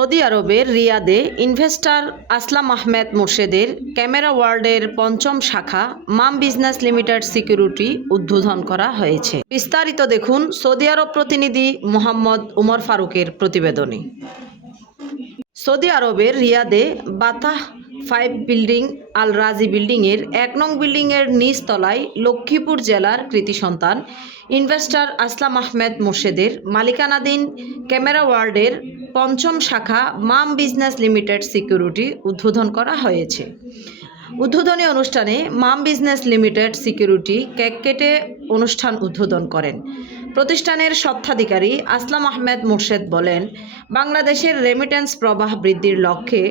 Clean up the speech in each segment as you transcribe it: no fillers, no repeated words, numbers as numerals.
Saudi আরবের রিয়াদে investor আসলাম Ahmed মোর্শেদের camera ওয়ার্ল্ডের পঞ্চম শাখা মাম বিজনেস লিমিটেড সিকিউরিটি উদ্বোধন করা হয়েছে। বিস্তারিত দেখুন সৌদি আরব প্রতিনিধি মোহাম্মদ উমর ফারুকের প্রতিবেদনে। সৌদি আরবের রিয়াদে বাতাহ 5 বিল্ডিং আল রাজি বিল্ডিংয়ের 1 নং বিল্ডিংয়ের নিচতলায় লক্ষ্মীপুর জেলার কৃতি সন্তান ইনভেস্টর আসলাম আহমেদ মোর্শেদের মালিকানাধীন ক্যামেরা ওয়ার্ল্ডের পঞ্চম শাখা মাম বিজনেস লিমিটেড সিকিউরিটি উদ্বোধন করা হয়েছে। উদ্বোধনী অনুষ্ঠানে মাম বিজনেস লিমিটেড সিকিউরিটি কেক কেটে অনুষ্ঠান উদ্বোধন করেন। প্রতিষ্ঠানের স্বত্বাধিকারী আসলাম আহমেদ মোর্শেদ বলেন, বাংলাদেশের রেমিটেন্স প্রবাহ বৃদ্ধির লক্ষ্যে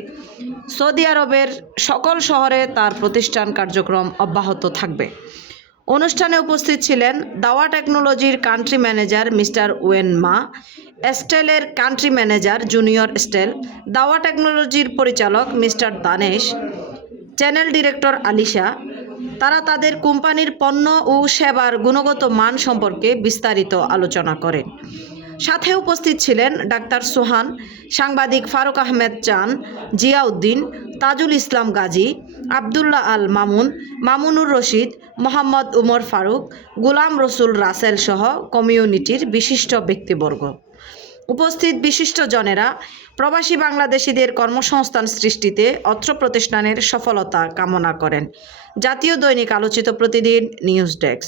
সৌদি আরবের সকল শহরে তার প্রতিষ্ঠান কার্যক্রম অব্যাহত থাকবে। অনুষ্ঠানে উপস্থিত ছিলেন দাওয়া টেকনোলজির কান্ট্রি ম্যানেজার মিস্টার ওয়েন মা, স্টেলের কান্ট্রি ম্যানেজার জুনিয়র স্টেল, দাওয়া টেকনোলজির পরিচালক mister Danesh, channel director Alisha. তারা তাদের কোম্পানির পণ্য ও সেবার গুণগত মান সম্পর্কে বিস্তারিত আলোচনা করেন। সাথে উপস্থিত ছিলেন ডাক্তার সোহান, সাংবাদিক ফারুক আহমেদ চান, জিয়াউদ্দিন, তাজুল ইসলাম গাজী, আবদুল্লাহ আল মামুন, মামুনুর রশিদ, মোহাম্মদ উমর ফারুক, গোলাম রসুল রাসেল সহ কমিউনিটির বিশিষ্ট ব্যক্তিবর্গ। উপস্থিত বিশিষ্টজনেরা প্রবাসী বাংলাদেশিদের কর্মসংস্থান সৃষ্টিতে অত্র প্রতিষ্ঠানের সফলতা কামনা করেন। জাতীয় দৈনিক আলোচিত প্রতিদিন নিউজ ডেস্ক।